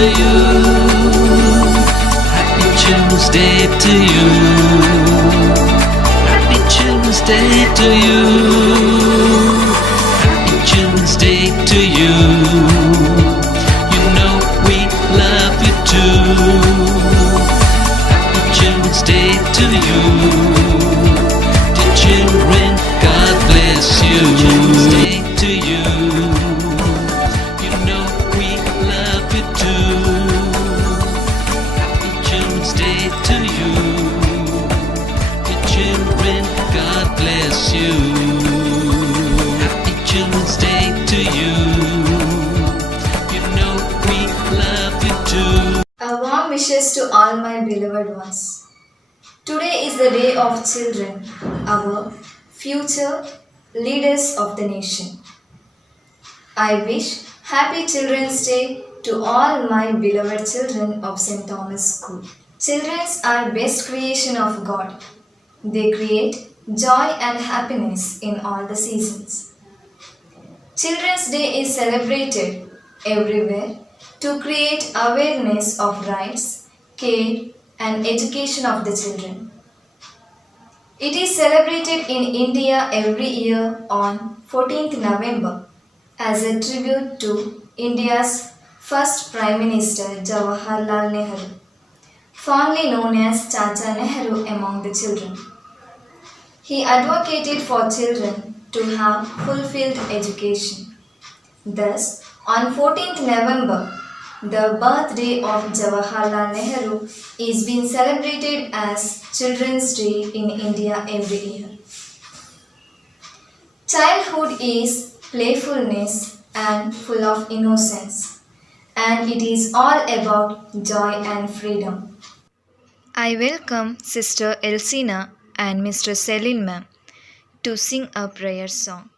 to you. Happy Tuesday to you. Happy Tuesday to you. Happy Tuesday to you. You know we love you too. Happy Tuesday to you. Dear children, God bless you. Tuesday to you. You know we love you too. Happy Tuesday to you. Dear children, God bless you. Happy Tuesday to you. You know we love you too. A warm wishes to all my beloved ones. Today is the day of children, our future leaders of the nation. I wish Happy Children's Day to all my beloved children of St. Thomas School. Children are best creation of God. They create joy and happiness in all the seasons. Children's Day is celebrated everywhere to create awareness of rights, care, and education of the children. It is celebrated in India every year on 14th November as a tribute to India's first Prime Minister Jawaharlal Nehru, fondly known as Chacha Nehru among the children. He advocated for children to have fulfilled education. Thus, on 14th November, the birthday of Jawaharlal Nehru is being celebrated as Children's Day in India every year. Childhood is playfulness and full of innocence, and it is all about joy and freedom. I welcome Sister Elsina and Mr. Celine ma'am to sing a prayer song.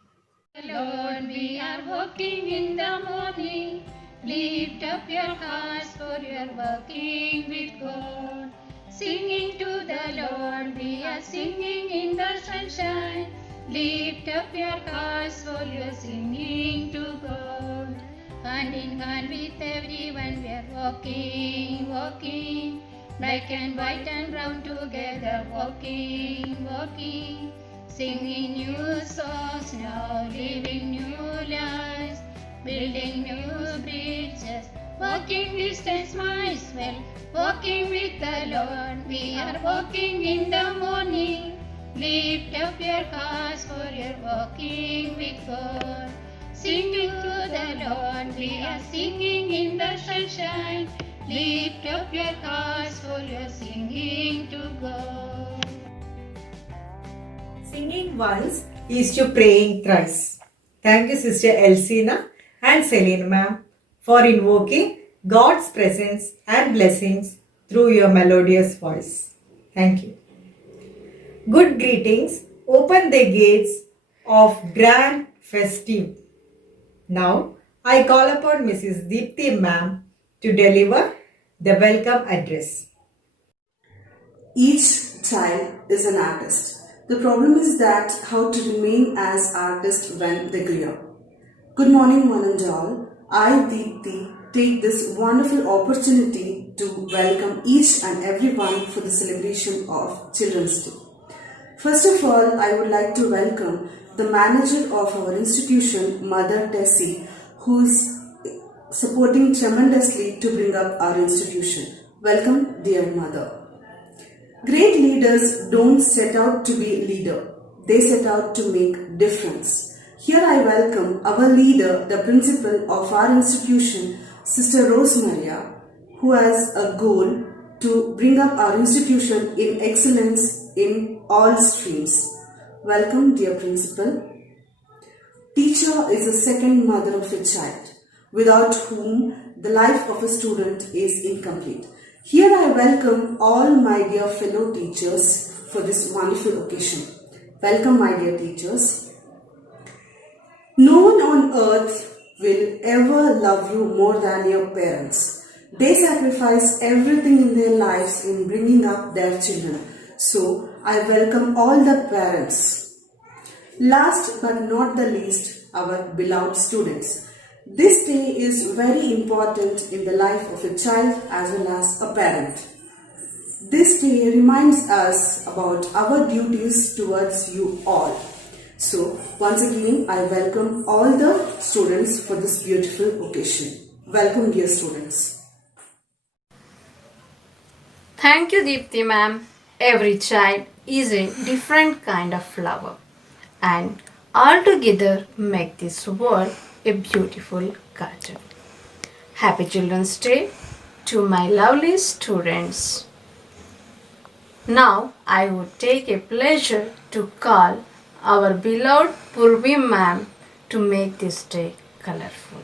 Lord, we are walking in the morning. Lift up your hearts, for you are walking with God. Singing to the Lord, we are singing in the sunshine. Lift up your hearts, for you are singing to God. Hand in hand with everyone, we are walking, walking. Black and white and brown together, walking, walking. Singing new songs now, living new lives, building new bridges, walking distance miles well, walking with the Lord. We are walking in the morning. Lift up your hearts, for you're walking with God. Singing to the Lord, we are singing in the sunshine. Lift up your hearts, for you're singing to God. Singing once is to praying thrice. Thank you, Sister Elsina and Celine ma'am, for invoking God's presence and blessings through your melodious voice. Thank you. Good greetings open the gates of grand festive. Now, I call upon Mrs. Deepthi ma'am to deliver the welcome address. Each child is an artist. The problem is that how to remain as artist when they grow up. Good morning, one and all. I, Deepthi, take this wonderful opportunity to welcome each and everyone for the celebration of Children's Day. First of all, I would like to welcome the manager of our institution, Mother Tessie, who is supporting tremendously to bring up our institution. Welcome, dear Mother. Great leaders don't set out to be leader. They set out to make difference. Here I welcome our leader, the principal of our institution, Sister Rosemaria, who has a goal to bring up our institution in excellence in all streams. Welcome, dear principal. Teacher is the second mother of a child, without whom the life of a student is incomplete. Here I welcome all my dear fellow teachers for this wonderful occasion. Welcome, my dear teachers. No one on earth will ever love you more than your parents. They sacrifice everything in their lives in bringing up their children. So I welcome all the parents. Last but not the least, our beloved students. This day is very important in the life of a child as well as a parent. This day reminds us about our duties towards you all. So, once again, I welcome all the students for this beautiful occasion. Welcome, dear students. Thank you, Deepthi ma'am. Every child is a different kind of flower, and all together make this world a beautiful garden. Happy Children's Day to my lovely students. Now I would take a pleasure to call our beloved Purvi ma'am to make this day colorful.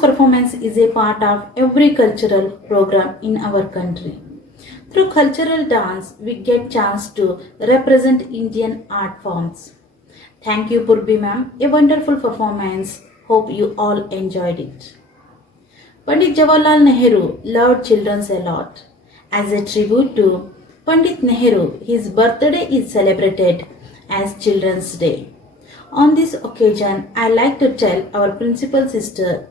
Performance is a part of every cultural program in our country. Through cultural dance, we get chance to represent Indian art forms. Thank you, Purbi ma'am. A wonderful performance. Hope you all enjoyed it. Pandit Jawaharlal Nehru loved children a lot. As a tribute to Pandit Nehru, his birthday is celebrated as Children's Day. On this occasion, I like to tell our principal sister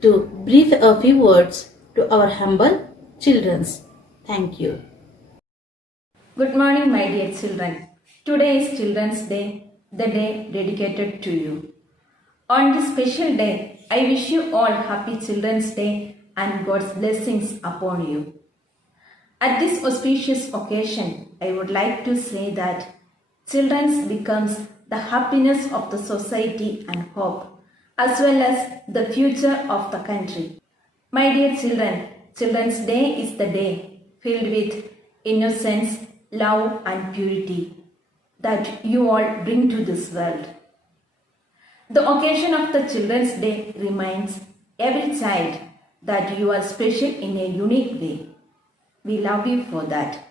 to brief a few words to our humble children. Thank you. Good morning, my dear children. Today is Children's Day, the day dedicated to you. On this special day, I wish you all happy Children's Day and God's blessings upon you. At this auspicious occasion, I would like to say that children becomes the happiness of the society and hope, as well as the future of the country. My dear children, Children's Day is the day filled with innocence, love and purity that you all bring to this world. The occasion of the Children's Day reminds every child that you are special in a unique way. We love you for that.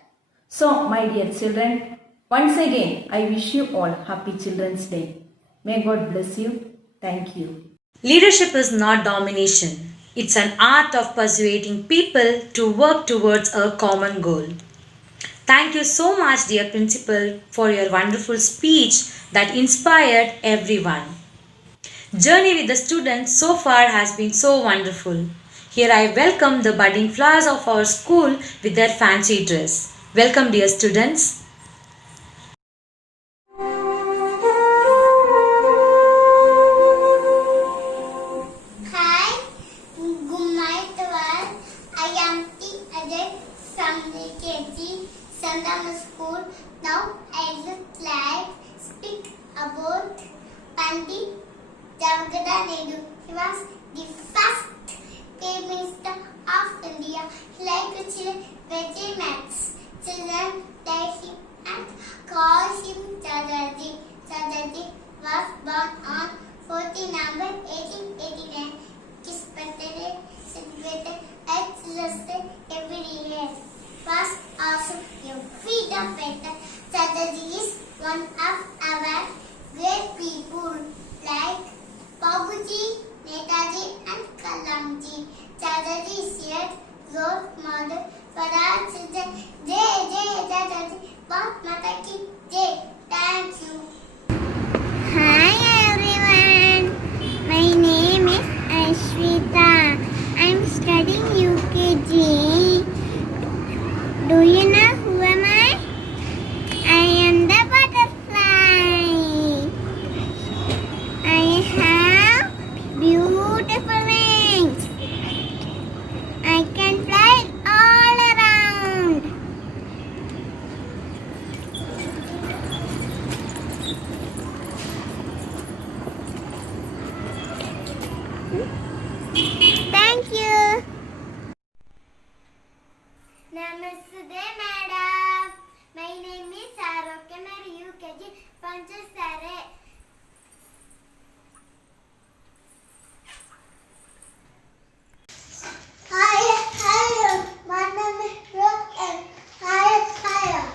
So, my dear children, once again, I wish you all Happy Children's Day. May God bless you. Thank you. Leadership is not domination. It's an art of persuading people to work towards a common goal. Thank you so much, dear Principal, for your wonderful speech that inspired everyone. Journey with the students so far has been so wonderful. Here I welcome the budding flowers of our school with their fancy dress. Welcome, dear students. Hi, good night all. I am T. Ajay from the KG Sandam School. Now I would like speak about Pandit Jawaharlal Nehru. He was the first Prime Minister of India. He liked children very much. Children like him and call him Dadaji. Dadaji was born on 14 November 1889. His birthday celebrated at Children's Day every year. Was also a freedom fighter. Dadaji is one of our great people like Babuji, Netaji and Kalamji. Dadaji is a role model for our children. Jai Jai Dadaji, Bharat Mata Ki Jai. Thank you. Hi everyone, my name is Ashwita. I'm studying UKG. Do you know who am I? I am the butterfly. I have beautiful wings. I can fly all around. Thank you. Namaste, madam. My name is Arokya Mary UKG Panchasare. Hi, my name is Rohan. Hi.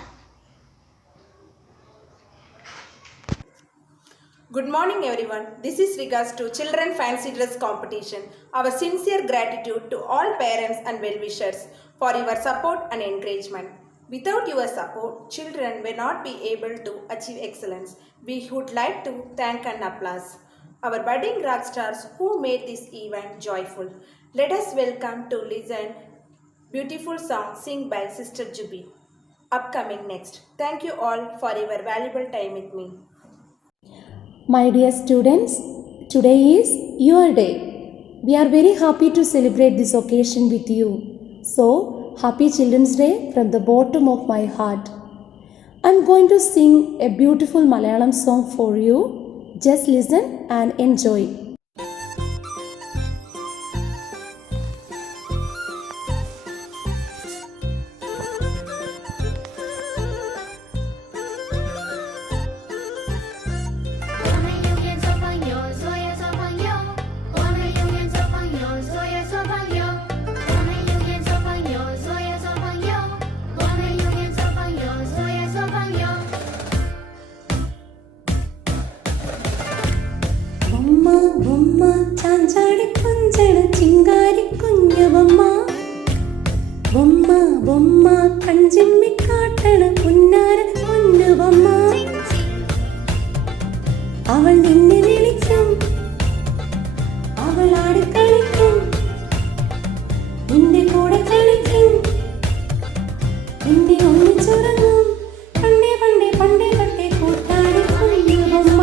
Good morning everyone. This is regards to Children Fancy Dress Competition. Our sincere gratitude to all parents and well-wishers for your support and encouragement. Without your support, children will not be able to achieve excellence. We would like to thank and applause our budding rock stars who made this event joyful. Let us welcome to listen beautiful song sing by Sister Jubi. Upcoming next. Thank you all for your valuable time with me. My dear students, today is your day. We are very happy to celebrate this occasion with you. So, Happy Children's Day from the bottom of my heart. I'm going to sing a beautiful Malayalam song for you. Just listen and enjoy. ബൊമ്മ ചാഞ്ചാടി കൊഞ്ചണ ചിങ്കാരി കുഞ്ഞു ബൊമ്മ കഞ്ചിമ്മി കാട്ടണ പുന്നാര പൊന്നു ബൊമ്മ അവൾ നിന്നെ വിളിക്കും അവൾ ആടി കളിക്കും നിന്റെ കൂടെ കളിക്കും നിന്നെ ഒന്നിച്ചുറങ്ങും പണ്ടേ തൊട്ടേ കൂട്ടാടി കുഞ്ഞു ബൊമ്മ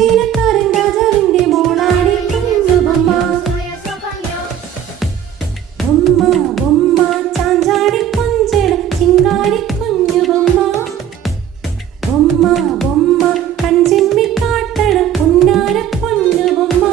ചീനക്കാരൻ രാജാവിന്റെ മോളാടി കുഞ്ഞു ബൊമ്മ ചാഞ്ചാടി കൊഞ്ചണ ചിങ്കാരി കുഞ്ഞു ബൊമ്മ കഞ്ചിമ്മി കാട്ടണ പുന്നാര പൊന്നു ബൊമ്മ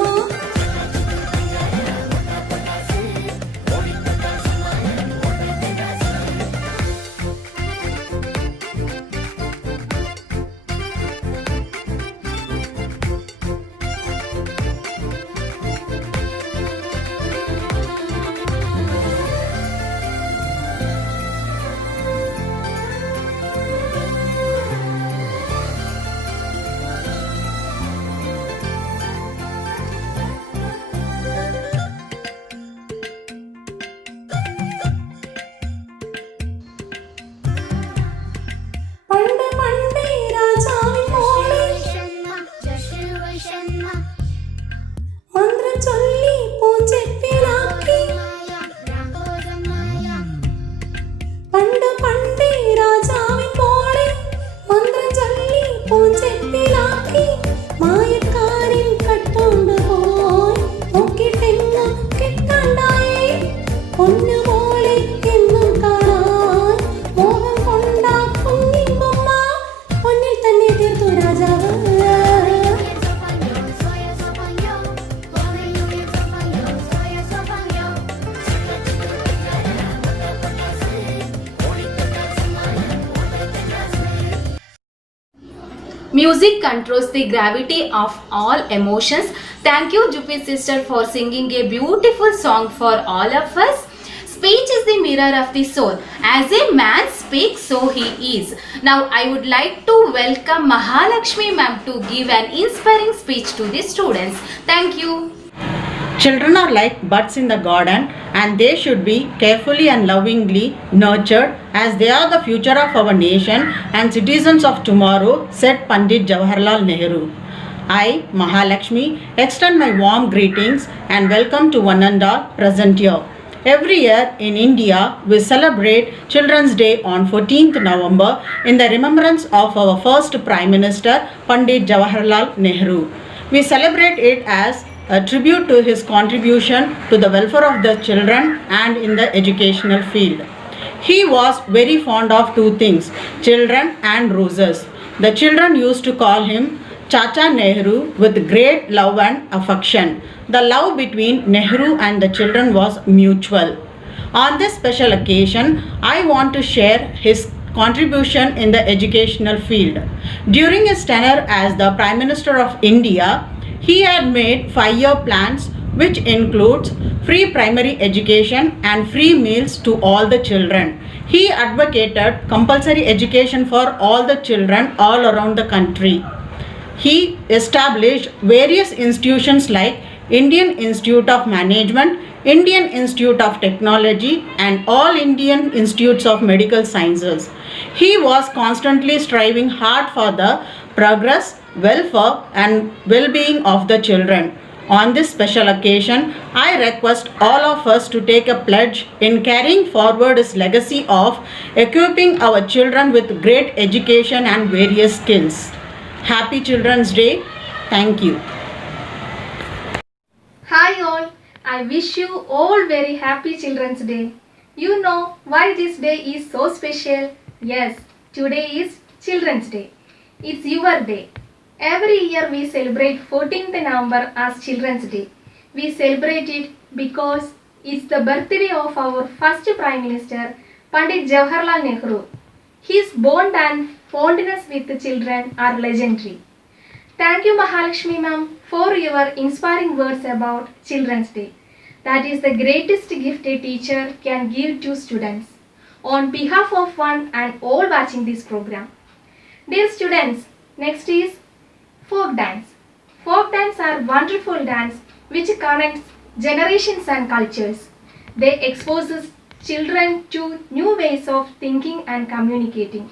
മന്ത്രം ചൊല്ലി പൂഞ്ചെപ്പിലാക്കി പണ്ട് പണ്ടേ രാജാവിൻ മോളെ മന്ത്രം ചൊല്ലി പൂഞ്ചെപ്പിലാക്കി മായക്കാരിൽ കട്ടോണ്ട് പോയി നോക്കിട്ടെങ്ങും കിട്ടണ്ടായി പൊന്നു മോളെ എന്നും കാണാൻ മോഹം കൊണ്ടാ കുഞ്ഞിൻ ബൊമ്മ പൊന്നിൽ തന്നെ തീർത്തു രാജാവ്. Music controls the gravity of all emotions. Thank you, Jupi sister, for singing a beautiful song for all of us. Speech is the mirror of the soul. As a man speaks, so he is. Now, I would like to welcome Mahalakshmi ma'am to give an inspiring speech to the students. Thank you. Children are like buds in the garden and they should be carefully and lovingly nurtured as they are the future of our nation and citizens of tomorrow, said Pandit Jawaharlal Nehru. I, Mahalakshmi, extend my warm greetings and welcome to one and all present here. Every year in India, we celebrate Children's Day on 14th November in the remembrance of our first Prime Minister, Pandit Jawaharlal Nehru. We celebrate it as a tribute to his contribution to the welfare of the children and in the educational field. He was very fond of two things, children and roses. The children used to call him Chacha Nehru with great love and affection. The love between Nehru and the children was mutual. On this special occasion, I want to share his contribution in the educational field. During his tenure as the Prime Minister of India, he had made 5-year plans which includes free primary education and free meals to all the children. He advocated compulsory education for all the children all around the country. He established various institutions like Indian Institute of Management, Indian Institute of Technology and All Indian Institutes of Medical Sciences. He was constantly striving hard for the progress, welfare and well-being of the children. On this special occasion, I request all of us to take a pledge in carrying forward his legacy of equipping our children with great education and various skills. Happy Children's Day. Thank you. Hi all, I wish you all very happy Children's Day. You know why this day is so special? Yes, today is Children's Day. It's your day. Every year we celebrate 14th November as Children's Day. We celebrate it because it's the birthday of our first Prime Minister, Pandit Jawaharlal Nehru. His bond and fondness with the children are legendary. Thank you Mahalakshmi ma'am for your inspiring words about Children's Day. That is the greatest gift a teacher can give to students. On behalf of one and all watching this program. Dear students, next is folk dance. Folk dance are wonderful dance which connects generations and cultures. They exposes children to new ways of thinking and communicating.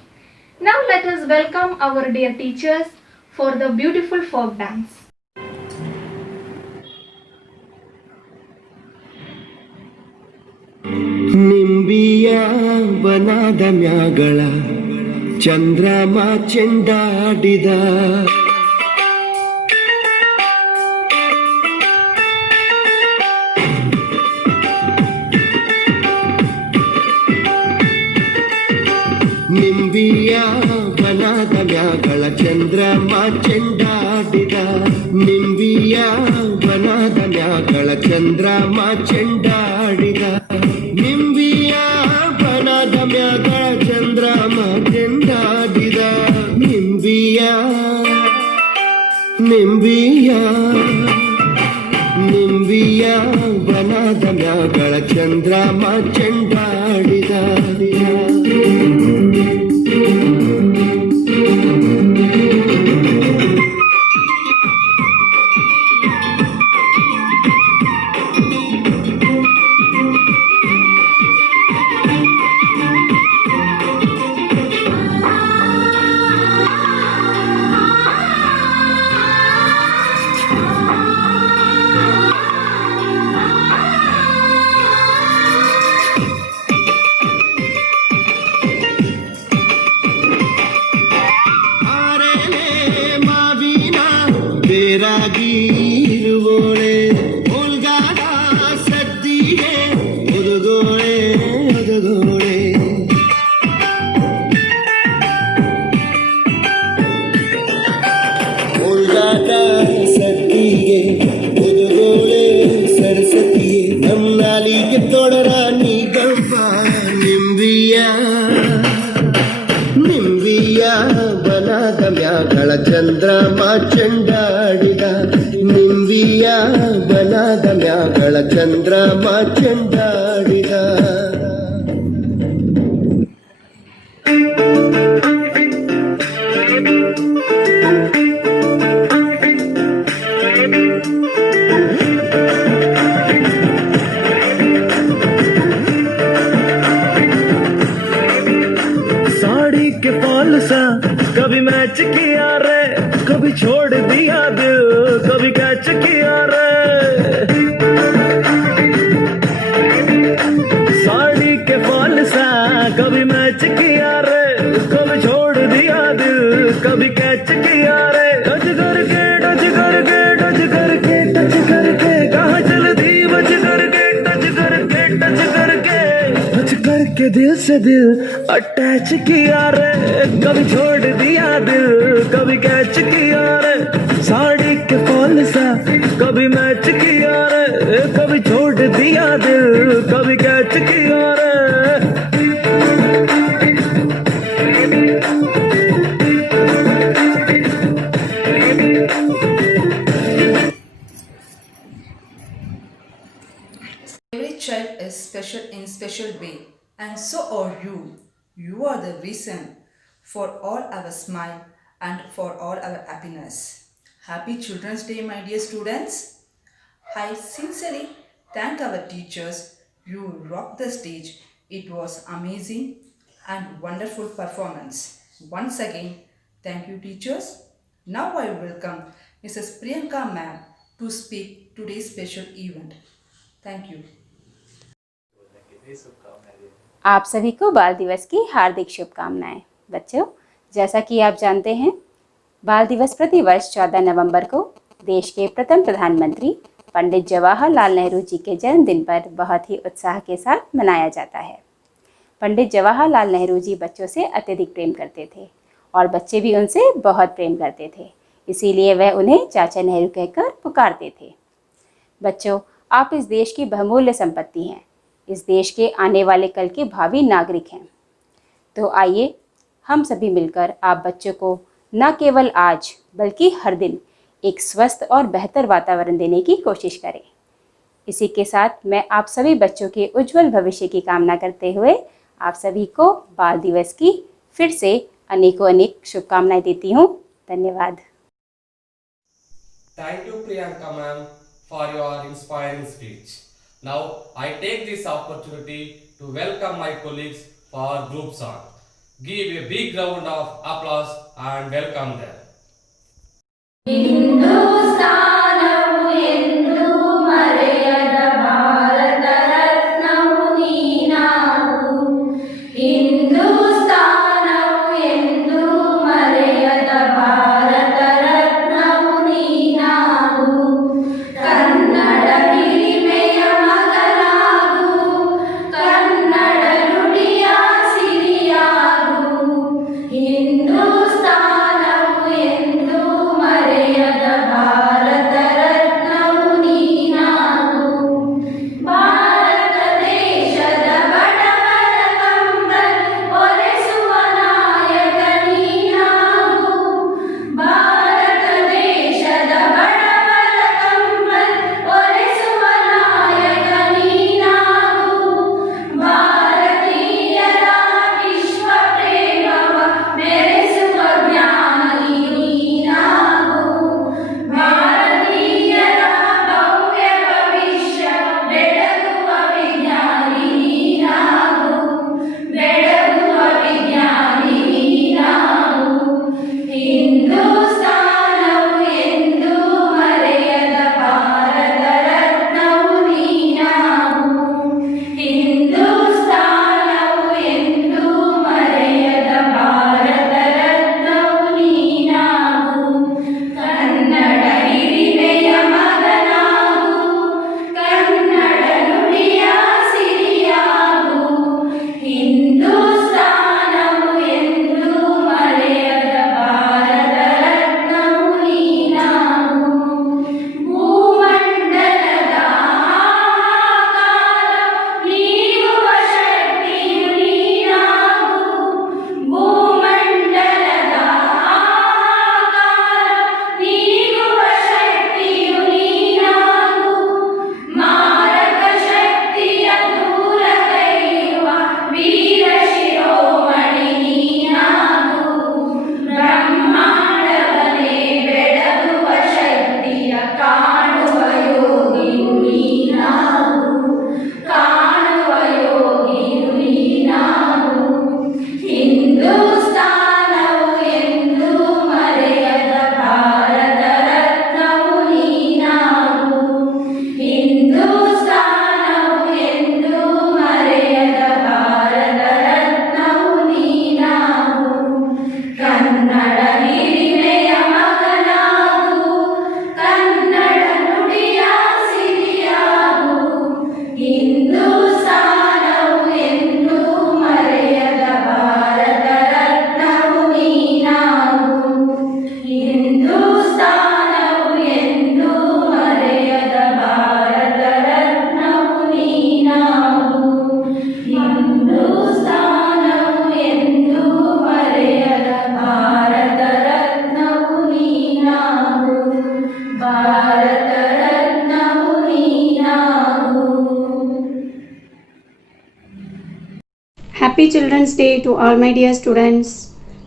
Now let us welcome our dear teachers for the beautiful folk dance. ನಿಂಬಿಯ ವನದ ಮ್ಯಾಗಳ ಚಂದ್ರಮ ಚೆಂಡಾಡಿದ ನಿಂಬಿಯ ವನದ ಮ್ಯಾಗಳ ಚಂದ್ರಮ ಚೆಂಡಾಡಿದ ನಿಂಬಿಯ ವನದ ಮ್ಯಾಗಳ ಚಂದ್ರಮ ಚೆಂಡಾಡಿದ ನಿಂಬಿಯ ಬನದ ಮ್ಯಾಗಳ ಚಂದ್ರಮ ಚೆಂಡಾಡಿದ ನಿಂಬಿಯ ನಿಂಬಿಯ ನಿಂಬಿಯ ಬನದ ಮ್ಯಾಗಳ ಚಂದ್ರಮ ಚೆಂಡಾಡಿದ ಬೇರಾಗಿ ಇರುವೋಳೆ ಓಲ್ಗಾಡ ಸದ್ದಿಗೆ ಒದಗೋಳೆ ಒದಗೋಳೆ ಓಲ್ಗಾಟ ಸದ್ದಿಗೆ ಒದಗೋಳೆ ಸರಸ್ವತಿಯೇ ನಮ್ಮ ನಾಲಿಗೆ ತೊಡರ ನೀ ಗಂಪ ನಿಂಬಿಯ ಬನದ ಮ್ಯಾಗಳ ಚಂದ್ರಮ ಚೆಂಡಾಡಿದ ನಿಂಬಿಯ ಬನದ ಮ್ಯಾಗಳ ಚಂದ್ರಮ ಚೆಂಡಾಡಿದ साड़ी के fall सा कभी match किया रे कभी छोड़ दिया दिल कभी कैच किया रे साड़ी के फॉल सा कभी मैच किया रे कभी छोड़ दिया दिल कभी कैच किया रे टच करके टच करके टच करके टच करके कहाँ चल दी बच करके टच करके टच करके टच करके दिल से दिल अटैच किया रे कभी छोड़ दिया दिल कभी कैच किया रे साड़ी के फॉल सा कभी मैच किया रे कभी छोड़ दिया दिल कभी कैच किया रे Every child is special in special way, and so are you. You are the reason for all our smile and for all our happiness. Happy Children's Day, my dear students. I sincerely thank our teachers. You rocked the stage. It was amazing and wonderful performance. Once again, thank you, teachers. Now I welcome Mrs. Priyanka ma'am to speak today's special event. Thank you. आप सभी को बाल दिवस की हार्दिक शुभकामनाएं। बच्चों, जैसा कि आप जानते हैं, बाल दिवस प्रतिवर्ष 14 नवंबर को देश के प्रथम प्रधानमंत्री पंडित जवाहरलाल नेहरू जी के जन्मदिन पर बहुत ही उत्साह के साथ मनाया जाता है। पंडित जवाहरलाल नेहरू जी बच्चों से अत्यधिक प्रेम करते थे और बच्चे भी उनसे बहुत प्रेम करते थे, इसीलिए वह उन्हें चाचा नेहरू कहकर पुकारते थे। बच्चों, आप इस देश की बहुमूल्य संपत्ति हैं, इस देश के आने वाले कल के भावी नागरिक हैं। तो आइए हम सभी मिलकर आप बच्चों को न केवल आज बल्कि हर दिन एक स्वस्थ और बेहतर वातावरण देने की कोशिश करें। इसी के साथ मैं आप सभी बच्चों के उज्जवल भविष्य की कामना करते हुए आप सभी को बाल दिवस की फिर से अनेकों अनेक शुभकामनाएं देती हूँ। धन्यवाद। Thank you, Priyanka ma'am, for your inspiring speech. Now, I take this opportunity to welcome my colleagues for group song. Give a big round of applause and welcome them. ಹಿಂದೂಸ್ತಾನವು ಎಂದು ಮರೆಯದ Bharat ರತ್ನವು భారతరత్నము నీనావు. Happy Children's Day to all my dear students.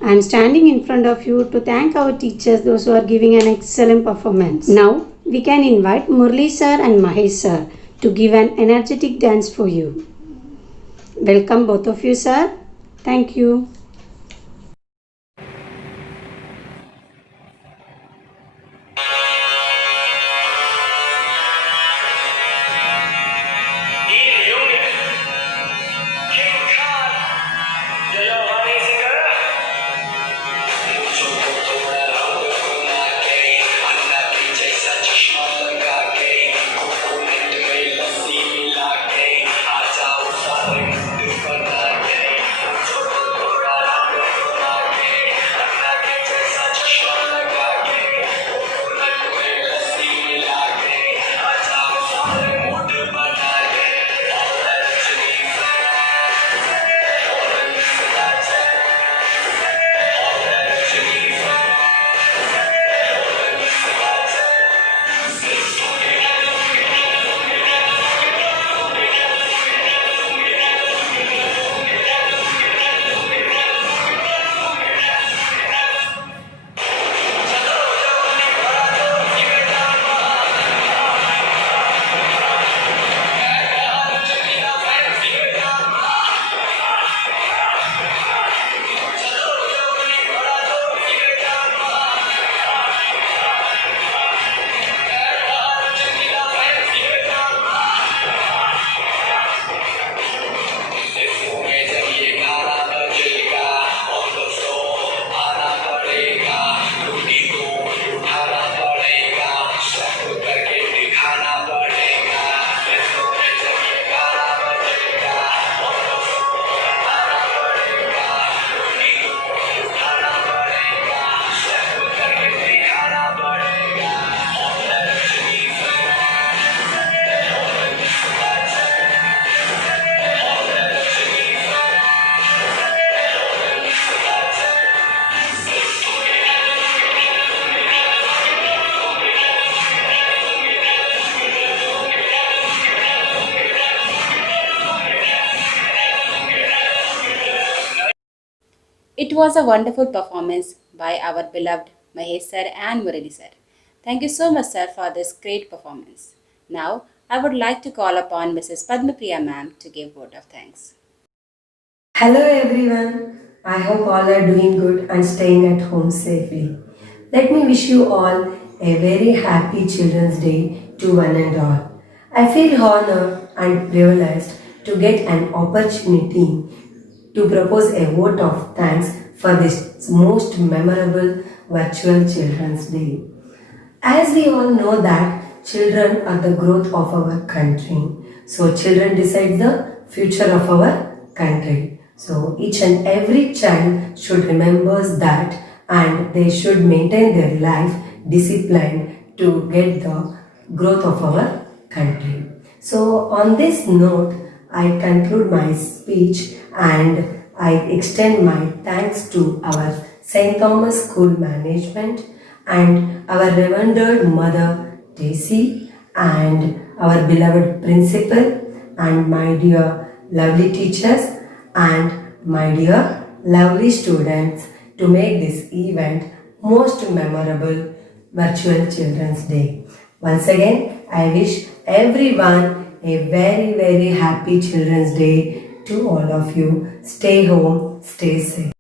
I am standing in front of you to thank our teachers, those who are giving an excellent performance. Now we can invite Murli sir and Mahesh sir to give an energetic dance for you. Welcome both of you, sir. Thank you. It was a wonderful performance by our beloved Mahesh sir and Murali sir. Thank you so much, sir, for this great performance. Now, I would like to call upon Mrs. Padmapriya ma'am to give vote of thanks. Hello everyone. I hope all are doing good and staying at home safely. Let me wish you all a very happy Children's Day to one and all. I feel honored and privileged to get an opportunity to propose a vote of thanks for this most memorable virtual Children's Day. As we all know that children are the growth of our country. So children decide the future of our country. So each and every child should remember that and they should maintain their life disciplined to get the growth of our country. So on this note, I conclude my speech and I extend my thanks to our St. Thomas School management and our revered mother Daisy and our beloved principal and my dear lovely teachers and my dear lovely students to make this event most memorable virtual Children's Day. Once again, I wish everyone a very happy Children's Day to all of you. Stay home, stay safe.